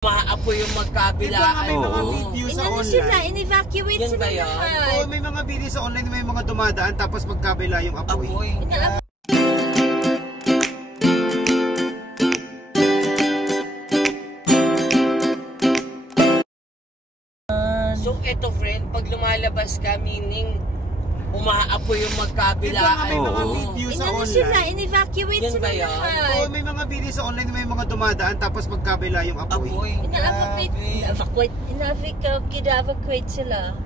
Maapoy yung magkabilaan. May mga video sa online. Sila, in-evacuate sila lahat. Oo, may mga video sa online, may mga dumadaan tapos magkabila yung apoy. So eto friend, pag lumalabas ka, meaning umaapoy yung magkabilaan. May mga video sa online. Sila, in-evacuate sila lahat. Oo, may mga video sa online, may mga dumadaan tapos magkabila yung apoy. In-evacuate sila.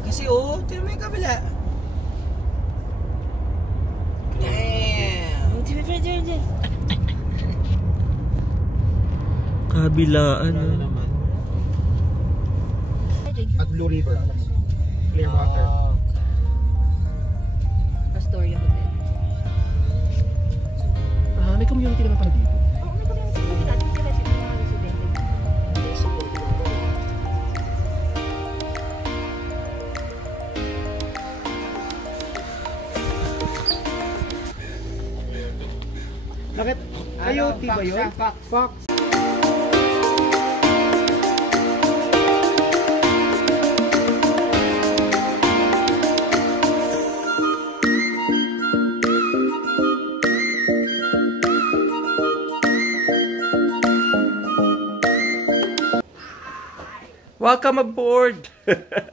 Kasi ito may kabila. Damn. Kabilaan. At Blue River, clear water. Astoria Hotel. May community naman pala dito. Oo, may community natin sila mga residente. Bakit? Coyote ba yun? Fox. Welcome aboard!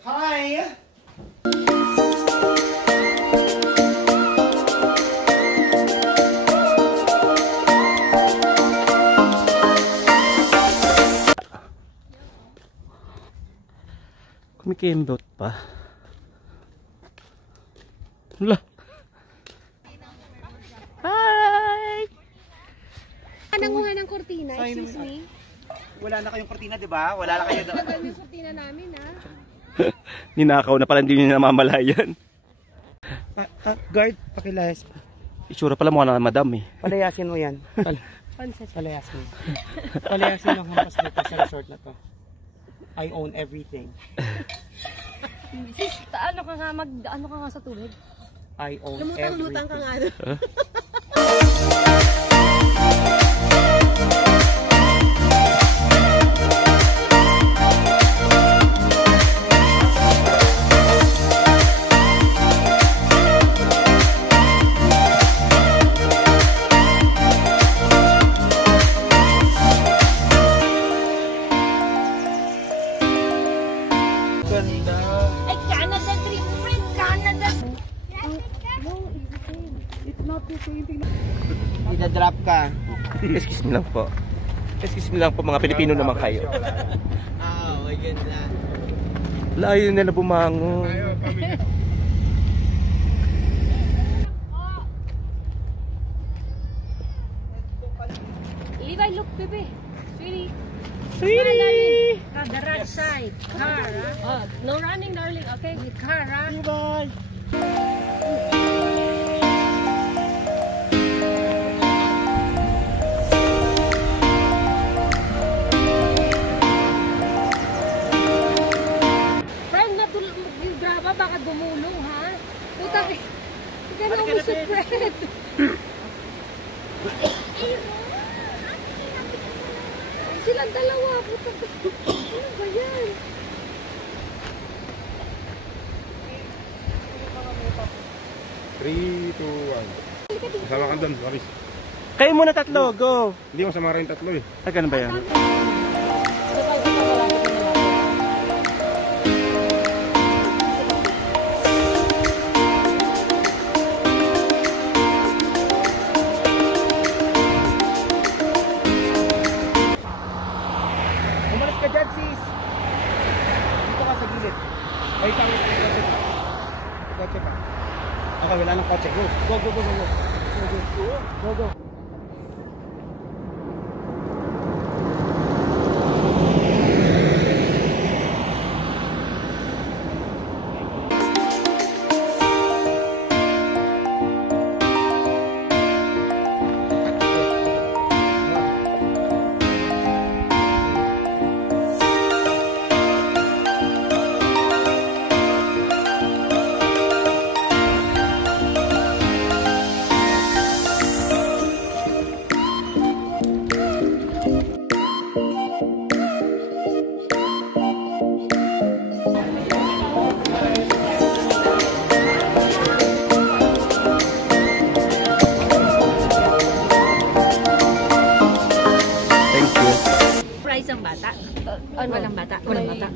Hi! Kumikembot pa. Wala. Hi! Nanguha ng kortina, excuse me. Wala na kayong kortina, di ba? Wala na kayo doon. Tagal yung kortina namin, ha? Ninakaw na pala, hindi nyo namamalayan. Guard, pakilayas pa. Isura pala mukha na madam eh. Palayasin mo yan. Palayasin mo. Palayasin mo ang hampas dito sa resort na to. I own everything. Ano ka nga sa tubig? I own everything. Lumutang ka nga doon. Ay, Canada trip, friend! Canada! No, it's not the same. Ida-drop ka. Excuse me lang po. Excuse me lang po, mga Pilipino naman kayo. Maganda. Layo na bumangon. Levi, look, baby. Sweetie. Sweetie! The right side. Car, huh? No running, darling. Okay, with car, huh? Bye. Friend, yung drama baka dumulong, ha? Puta, hindi na umusok, friend. Silang dalawa, puta. Ano ba yan? 3, 2, 1. Kasama ka doon, Maris. Kayo muna tatlo, go! Hindi mo sama rin tatlo eh. Ay, ganun ba yan? Umalis ka dyan, sis. Dito ka sa gilid. Ay, kami. Kotse pa. Okay, wala nang kotse. Go. Go, go, go, go, go. Go, go. Go, go. you. Price ang bata? Walang bata? Walang bata?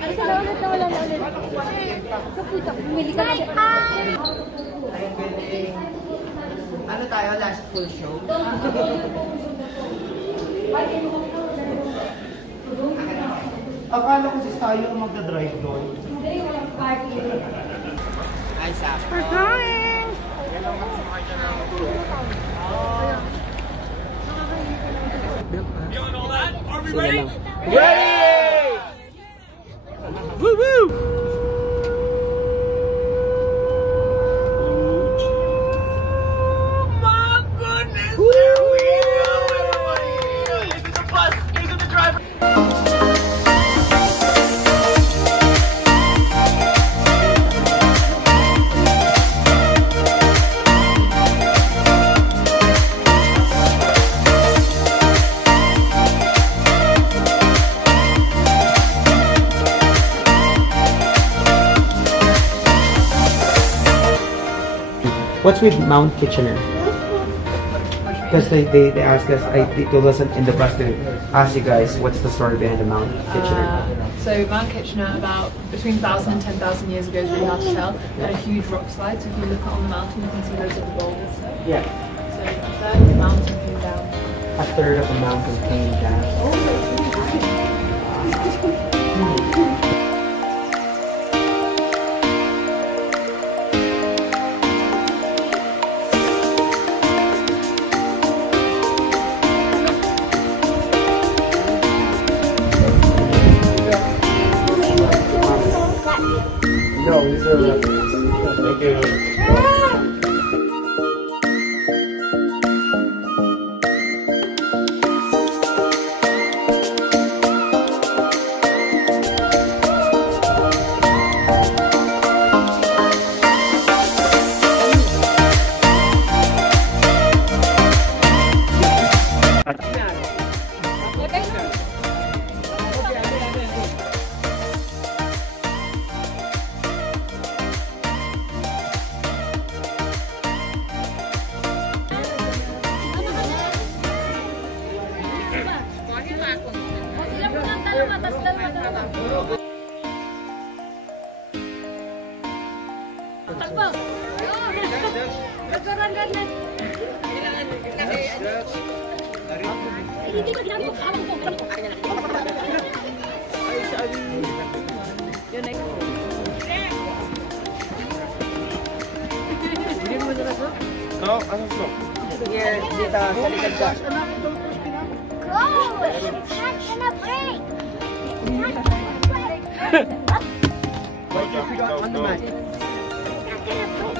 Ay, salamat na wala na ulit. Kaputa, bumili ka lang. Ano tayo? Last full show? Akala ko si tayo ang magdadrive doon. Hindi, walang party. Ay, sa We're going! Ready? Woo woo! What's with Mount Kitchener? Because they asked us, they told us in the bus to ask you guys, what's the story behind the Mount Kitchener? So Mount Kitchener, about between 1,000 and 10,000 years ago, is really hard to tell. It had a huge rock slide, so if you look on the mountain, you can see loads of the boulders. Yeah. So a third of the mountain came down. A third of the mountain came down. No, these are references. Thank you. No, ano to? Here, dito, sa likod ka. Go! It's not gonna break! It's not gonna break! On the mat. It's not gonna break!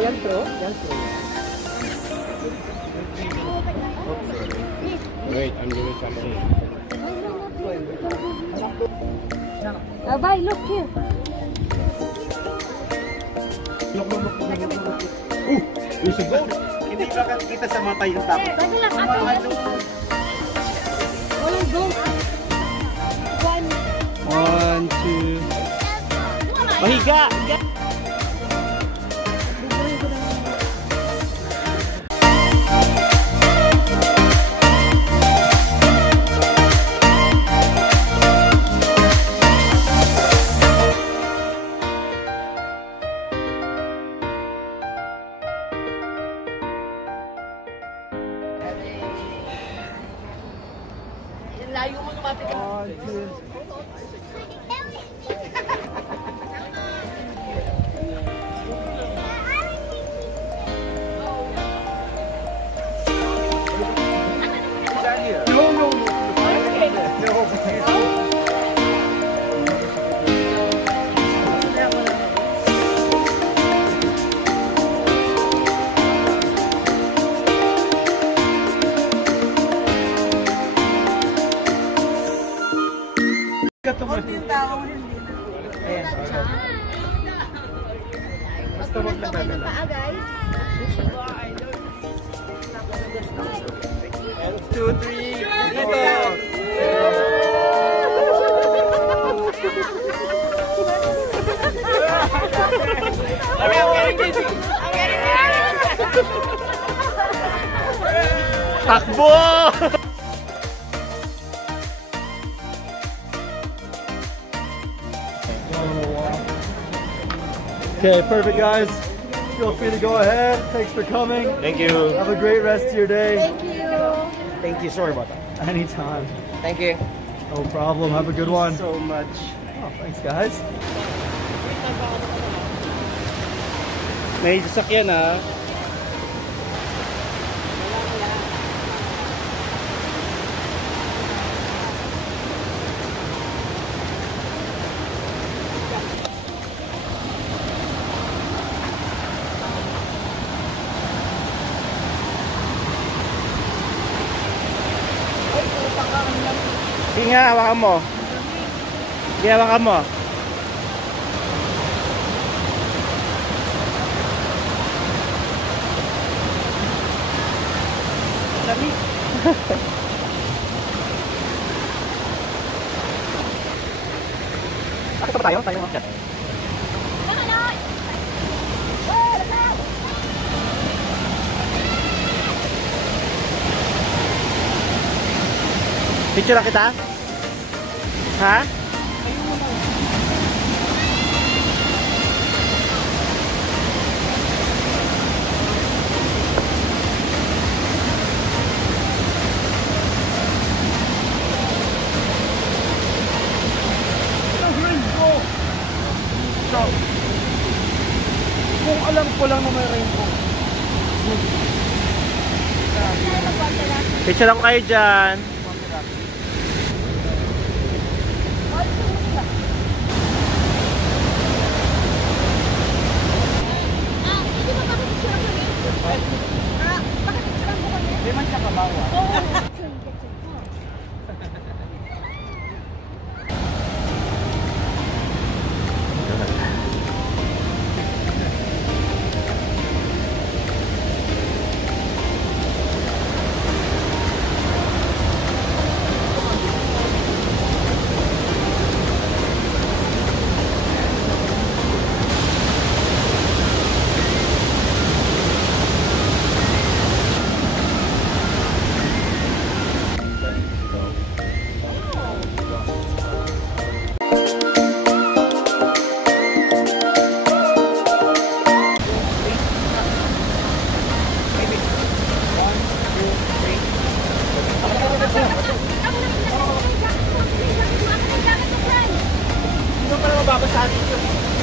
Yan throw. Yan throw. Wait, I'm doing something. Bye, look here. You should go. Hindi ba kita sa mata yung tapos? Bago lang, ako. Walang goat. One, two. Mahiga! Layo mo lumapit ka. Basta wag nagdadala. Guys. 2, 3, dito! Takbo! Okay, perfect, guys. Feel free to go ahead. Thanks for coming. Thank you. Have a great rest of your day. Thank you. Thank you. Sorry about that. Anytime. Thank you. No problem. Have a good one. So much. Oh, thanks, guys. May sasakyan ah. Sige nga, hawakan mo. Sige, hawakan mo. Bakit pa tayo? Tayo mga chat. Picture lang kita? Ha? Kung alam ko lang na may rainbow. Picture lang kayo dyan. Di man siya kabawa.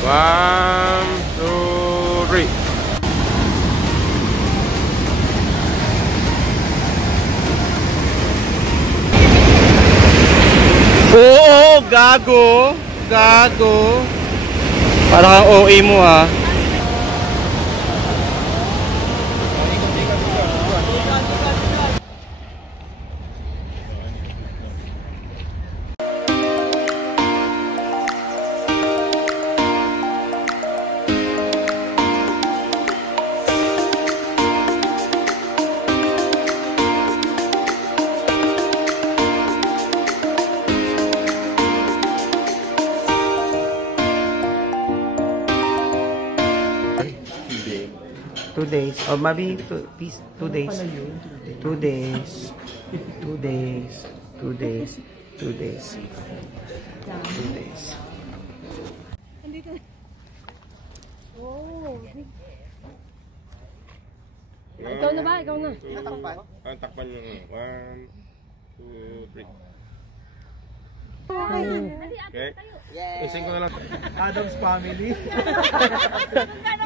One, two, three. Oo, gago. Gago. Parang ang OA mo ha. Two days, or maybe 2 days. 2 days. 2 days. 2 days. 2 days. 2 days. 2 days. Oh. Ikaw na ba? Ikaw na. Ang takpan nyo. 1, 2, 3. Okay? Ising ko na lang. Adam's family.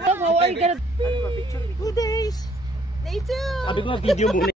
How are you gonna... 2 days. Day 2. Sabi ko nga video muna